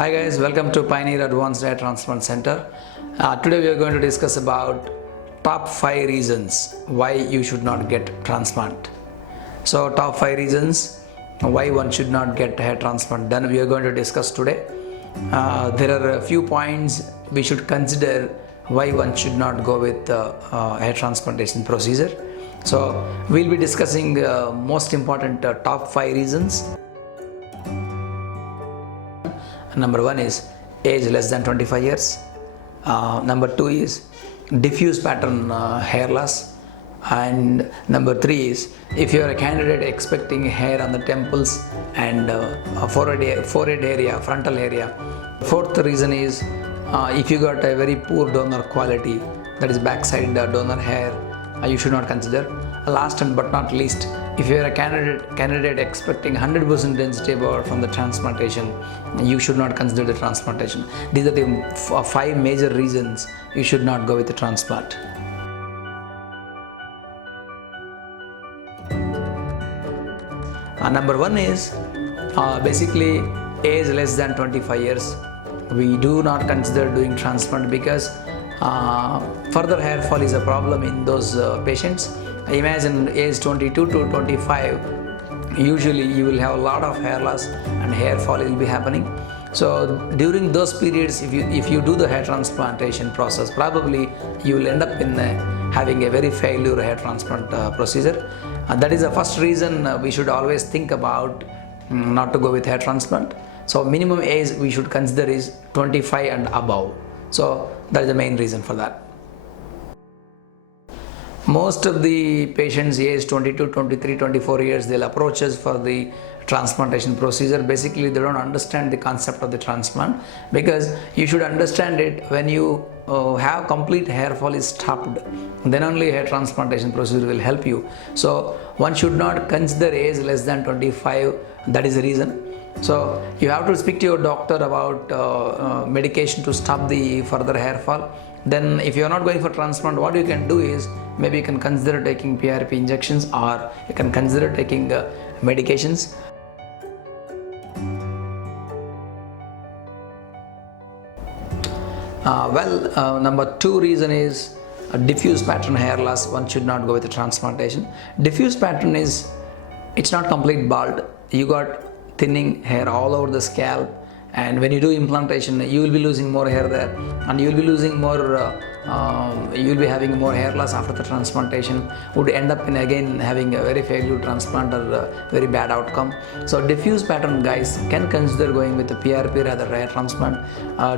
Hi guys, welcome to Pioneer Advanced Hair Transplant Center. Today we are going to discuss about top 5 reasons why you should not get transplant. So top 5 reasons why one should not get hair transplant done we are going to discuss today. There are a few points we should consider why one should not go with hair transplantation procedure. So we'll be discussing most important top 5 reasons. Number 1 is age less than 25 years. Number 2 is diffuse pattern hair loss. And number 3 is if you are a candidate expecting hair on the temples and forehead area, frontal area. Fourth reason is if you got a very poor donor quality, that is backside donor hair, you should not consider. Last but not least, if you are a candidate expecting 100% density award from the transplantation, you should not consider the transplantation. These are the 5 major reasons you should not go with the transplant. Number 1 is basically age less than 25 years. We do not consider doing transplant because further hair fall is a problem in those patients. Imagine age 22 to 25, usually you will have a lot of hair loss and hair fall will be happening. So during those periods, if you do the hair transplantation process, probably you will end up in having a very failure hair transplant procedure. That is the first reason we should always think about not to go with hair transplant. So minimum age we should consider is 25 and above. So that is the main reason for that. Most of the patients age 22, 23, 24 years, they'll approach us for the transplantation procedure. Basically, they don't understand the concept of the transplant, because you should understand it when you have complete hair fall is stopped, then only hair transplantation procedure will help you. So one should not consider age less than 25. That is the reason. So you have to speak to your doctor about medication to stop the further hair fall. Then if you are not going for transplant, what you can do is maybe you can consider taking PRP injections, or you can consider taking medications. Number 2 reason is diffuse pattern hair loss. One should not go with the transplantation. Diffuse pattern is, it's not complete bald. You got thinning hair all over the scalp, and when you do implantation, you will be losing more hair there, and you will be losing more. You will be having more hair loss after the transplantation. Would end up in again having a very failure transplant or very bad outcome. So diffuse pattern guys can consider going with the PRP rather hair transplant.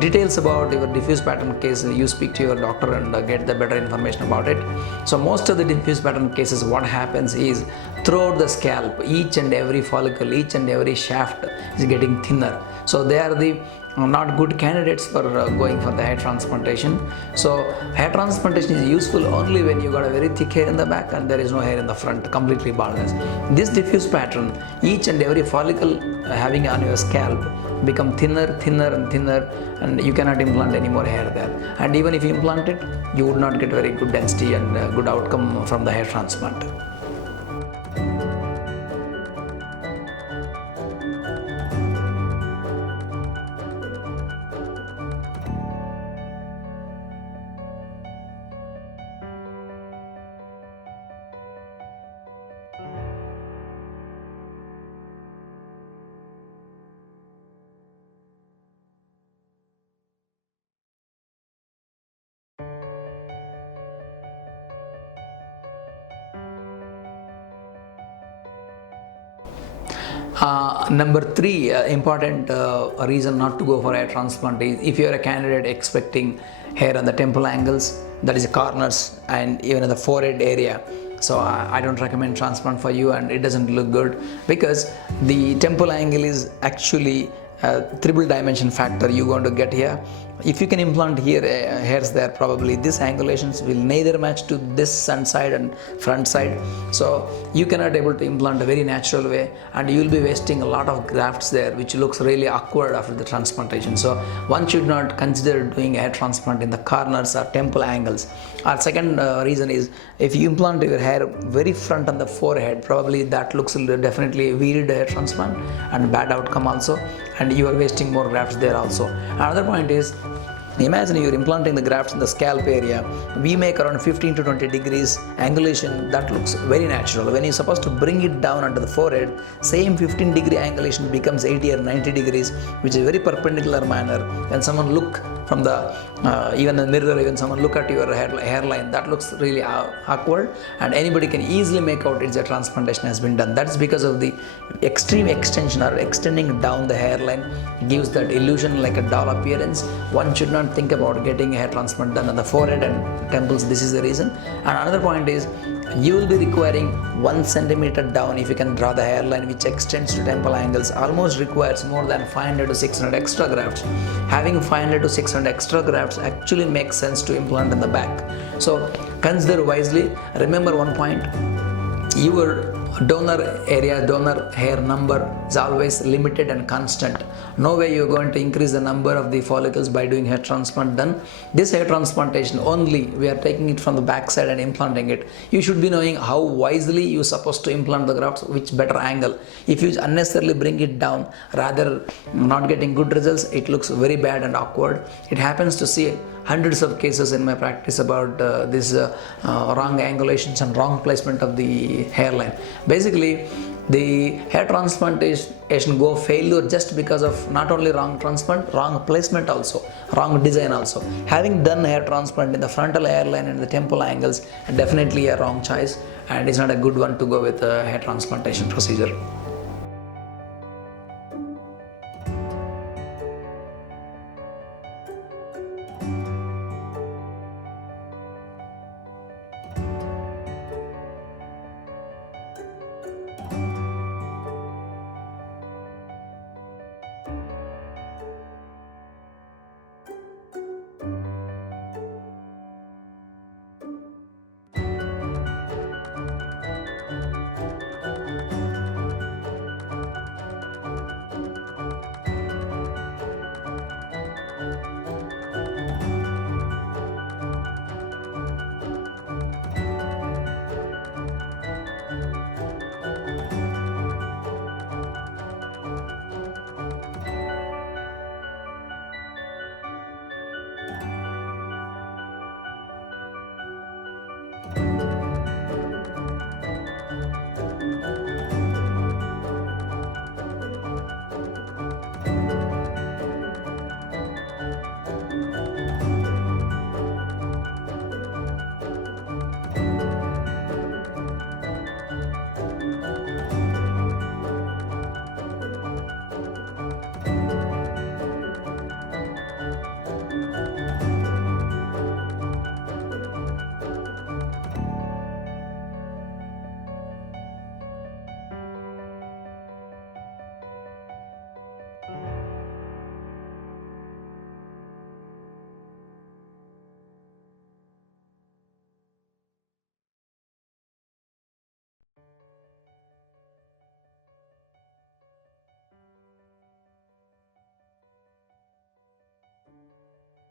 Details about your diffuse pattern case, you speak to your doctor and get the better information about it. So most of the diffuse pattern cases, what happens is throughout the scalp, each and every follicle, each and every shaft is getting thinner. So they are the not good candidates for going for the hair transplantation. So hair transplantation is useful only when you got a very thick hair in the back and there is no hair in the front, completely baldness. This diffuse pattern, each and every follicle having on your scalp become thinner and thinner, and you cannot implant any more hair there. And even if you implant it, you would not get very good density and good outcome from the hair transplant. Number 3 important reason not to go for hair transplant is if you are a candidate expecting hair on the temple angles, that is corners, and even in the forehead area. So I don't recommend transplant for you, and it doesn't look good because the temple angle is actually a triple dimension factor you're going to get here. if you can implant here hairs there, probably these angulations will neither match to this sun side and front side, so you cannot able to implant a very natural way, and you will be wasting a lot of grafts there, which looks really awkward after the transplantation. So one should not consider doing a hair transplant in the corners or temple angles. Our second reason is, if you implant your hair very front on the forehead, probably that looks definitely weird hair transplant and bad outcome also, and you are wasting more grafts there also. Another point is, imagine you're implanting the grafts in the scalp area. We make around 15 to 20 degrees angulation. That looks very natural. When you're supposed to bring it down onto the forehead, same 15-degree angulation becomes 80 or 90 degrees, which is a very perpendicular manner. When someone look from the even the mirror, even someone look at your hairline, that looks really awkward, and anybody can easily make out it's a transplantation has been done. That's because of the extreme extension or extending down the hairline gives that illusion like a doll appearance. One should not think about getting a hair transplant done on the forehead and temples. This is the reason. And another point is, you will be requiring 1 centimeter down. If you can draw the hairline which extends to temple angles, almost requires more than 500 to 600 extra grafts. Having 500 to 600 extra grafts actually makes sense to implant in the back. So consider wisely. Remember one point, your donor area, donor hair number is always limited and constant. No way you're going to increase the number of the follicles by doing hair transplant done. This hair transplantation only, we are taking it from the back side and implanting it. You should be knowing how wisely you're supposed to implant the grafts, which better angle. If you unnecessarily bring it down, rather not getting good results, it looks very bad and awkward. It happens to see hundreds of cases in my practice about this wrong angulations and wrong placement of the hairline. Basically, the hair transplantation go failure just because of not only wrong transplant, wrong placement also, wrong design also. Having done hair transplant in the frontal hairline and the temple angles, definitely a wrong choice, and it's not a good one to go with a hair transplantation procedure.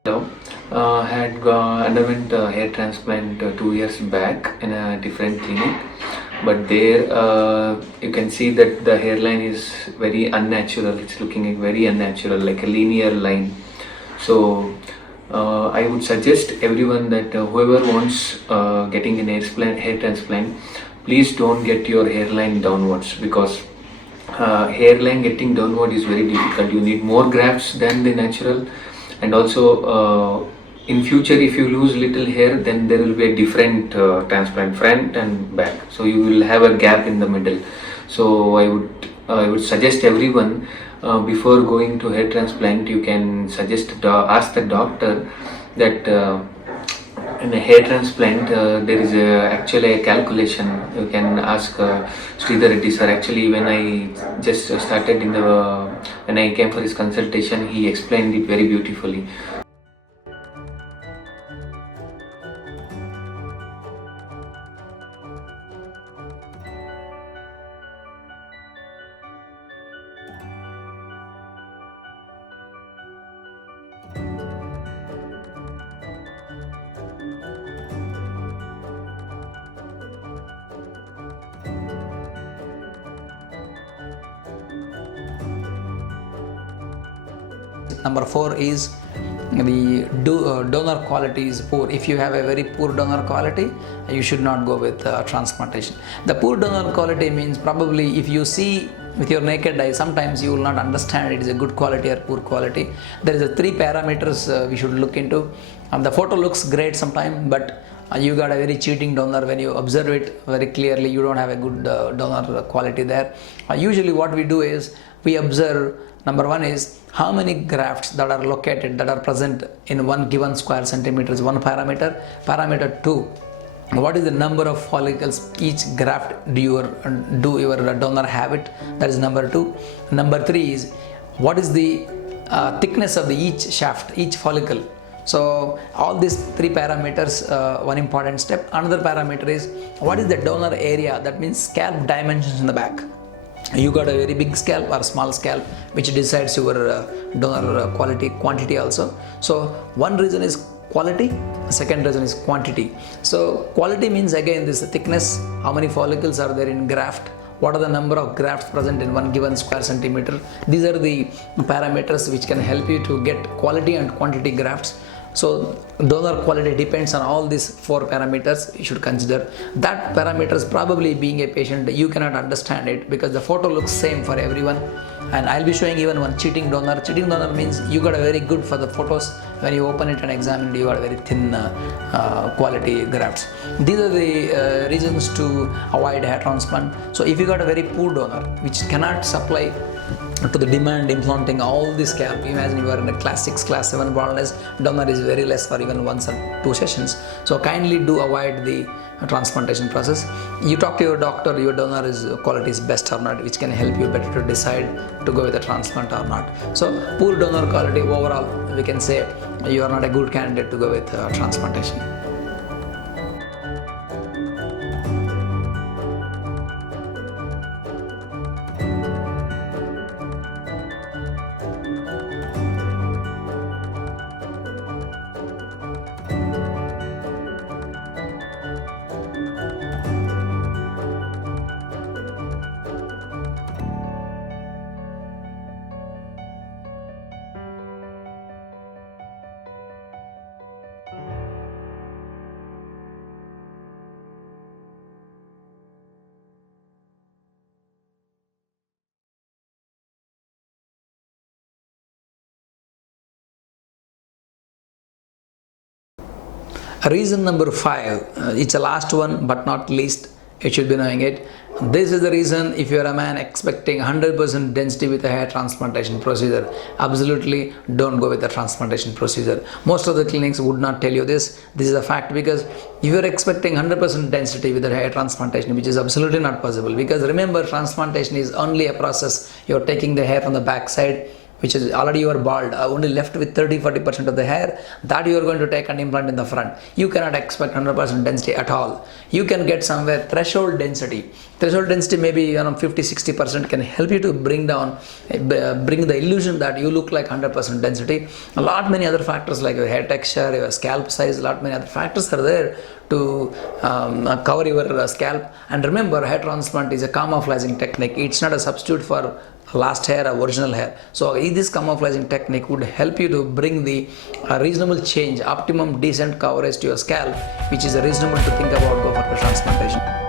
Hello, I had underwent hair transplant 2 years back in a different clinic, but there you can see that the hairline is very unnatural. It's looking like very unnatural, like a linear line. So I would suggest everyone that whoever wants getting an hair transplant, please don't get your hairline downwards, because hairline getting downward is very difficult. You need more grafts than the natural, and also in future if you lose little hair, then there will be a different transplant, front and back, so you will have a gap in the middle. So I would suggest everyone, before going to hair transplant, you can ask the doctor that in a hair transplant there is actually a calculation. You can ask Sreedhar Ready sir. Actually, when I just started when I came for his consultation, he explained it very beautifully. Number 4 is the donor quality is poor. If you have a very poor donor quality, you should not go with transplantation. The poor donor quality means probably if you see with your naked eye, sometimes you will not understand it is a good quality or poor quality. There is a 3 parameters we should look into. The photo looks great sometimes, but you got a very cheating donor. When you observe it very clearly, you don't have a good donor quality there. Usually what we do is we observe, number 1 is how many grafts that are located, that are present in one given square centimeter is one parameter. Parameter 2, what is the number of follicles each graft do your donor have it? That is number 2. Number 3 is what is the thickness of the each shaft, each follicle. So all these 3 parameters, one important step. Another parameter is what is the donor area, that means scalp dimensions in the back. You got a very big scalp or small scalp, which decides your donor quantity also. So one reason is quality, second reason is quantity. So quality means again this thickness, how many follicles are there in graft, what are the number of grafts present in one given square centimeter. These are the parameters which can help you to get quality and quantity grafts. So donor quality depends on all these 4 parameters. You should consider that parameters. Probably being a patient, you cannot understand it because the photo looks same for everyone. And I'll be showing even one cheating donor. Cheating donor means you got a very good for the photos. When you open it and examine it, you got a very thin quality grafts. These are the reasons to avoid hair transplant. So if you got a very poor donor which cannot supply to the demand implanting all the scalp, imagine you are in a class 6, class 7 baldness, donor is very less for even 1 or 2 sessions. So kindly do avoid the transplantation process. You talk to your doctor, your donor quality is best or not, which can help you better to decide to go with a transplant or not. So poor donor quality overall, we can say you are not a good candidate to go with transplantation. Reason number 5, it's the last one but not least, you should be knowing it. This is the reason if you are a man expecting 100% density with a hair transplantation procedure, absolutely don't go with the transplantation procedure. Most of the clinics would not tell you this. This is a fact, because if you are expecting 100% density with the hair transplantation, which is absolutely not possible, because remember, transplantation is only a process. You are taking the hair from the back side, which is already you are bald, only left with 30-40% of the hair, that you are going to take and implant in the front. You cannot expect 100% density at all. You can get somewhere threshold density. Threshold density maybe 50-60% can help you to bring the illusion that you look like 100% density. A lot many other factors like your hair texture, your scalp size, a lot many other factors are there to cover your scalp. And remember, hair transplant is a camouflaging technique. It's not a substitute for last hair or original hair. So this camouflaging technique would help you to bring the reasonable change, optimum decent coverage to your scalp, which is reasonable to think about go for the transplantation.